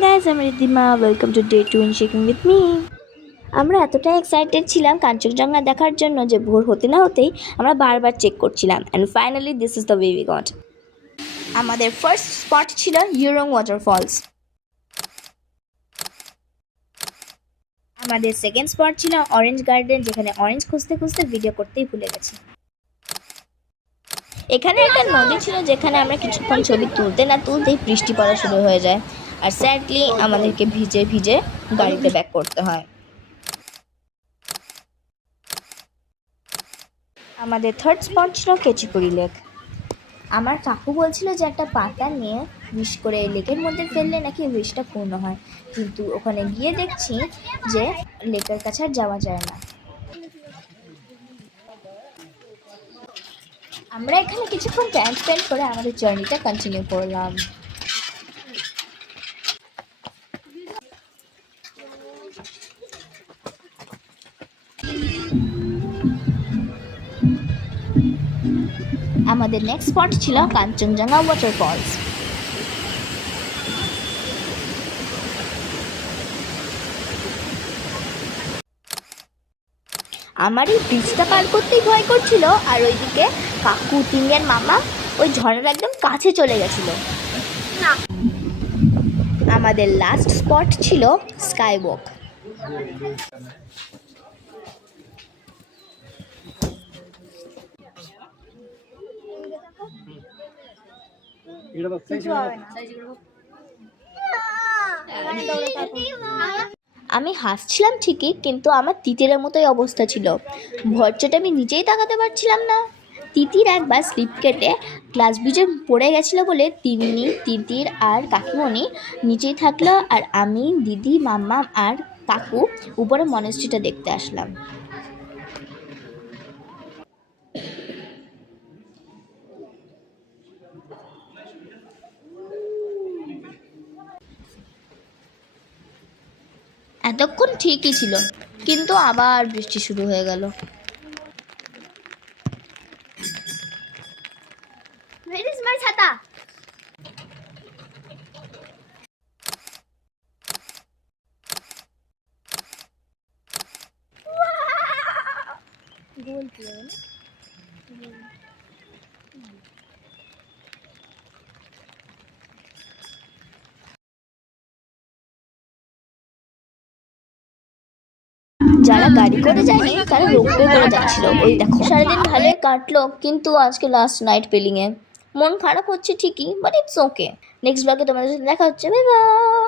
guys, I'm Ridhima. Welcome to day 2 in Shaking with me. আমরা এতটাই excited ছিলাম কাঞ্চনজঙ্ঘা দেখার জন্য যে ভোর হতে না হতেই আমরা বারবার চেক করছিলাম and finally this is the way we got. আমাদের ফার্স্ট স্পট ছিল ইউরং ওয়াটারফলস। আমাদের সেকেন্ড স্পট ছিল অরেঞ্জ গার্ডেন, যেখানে অরেঞ্জ খুঁজতে খুঁজতে ভিডিও করতেই ভুলে গেছি। এখানে একটা নদী ছিল যেখানে আমরা কিছুক্ষণ ছবি তুলতে না তুলতেই বৃষ্টি পড়া শুরু হয়ে যায়, আর স্যাডলি আমাদেরকে ভিজে ভিজে গাড়িতে ব্যাক করতে হয়। আমাদের থার্ড স্পট ছিল কেচিপুরি লেক। আমার কাকু বলছিল যে একটা পাতা নিয়ে উইশ করে এই লেকের মধ্যে ফেললে নাকি উইশটা পূর্ণ হয়, কিন্তু ওখানে গিয়ে দেখছি যে লেকের কাছে আর যাওয়া যায় না। আমরা এখানে কিছুক্ষণ টাইম স্পেন্ড করে আমাদের জার্নিটা কন্টিনিউ করলাম। আমাদের নেক্সট স্পট ছিল কাঞ্চনজঙ্ঘা ওয়াটারফলস। আমার এই ব্রিজটা পার করতেই ভয় করছিল, আর ওইদিকে কাকু তিনজন মামা ওই ঝর্ণার একদম কাছে চলে গেছিল। আমাদের লাস্ট স্পট ছিল স্কাই ওয়াক। আমি হাসছিলাম ঠিকই, কিন্তু আমার তিতিরের মতোই অবস্থা ছিল। ভরচাটা আমি নিজেই তাকাতে পারছিলাম না। তিতির একবার স্লিপ কেটে ক্লাস ব্রিজে পড়ে গেছিলো বলে তিন্নি, তিতির আর কাকিমণি নিচেই থাকলো, আর আমি, দিদি, মাম্মা আর কাকু উপরে মনেস্ট্রিটা দেখতে আসলাম। এতক্ষণ ঠিকই ছিল, কিন্তু আবার বৃষ্টি শুরু হয়ে গেল। Where is my ছাতা? গোল প্লেন। যারা গাড়ি করে যায়নি তারা রোপওয়ে করে যাচ্ছিল। ওই দেখো, সারাদিন ভালোই কাটলো, কিন্তু আজকে লাস্ট নাইট পেলিংয়ে মন খারাপ হচ্ছে ঠিকই, বাট ইটস ওকে। নেক্সট ব্লগে তোমাদের সাথে দেখা হচ্ছে। Bye bye.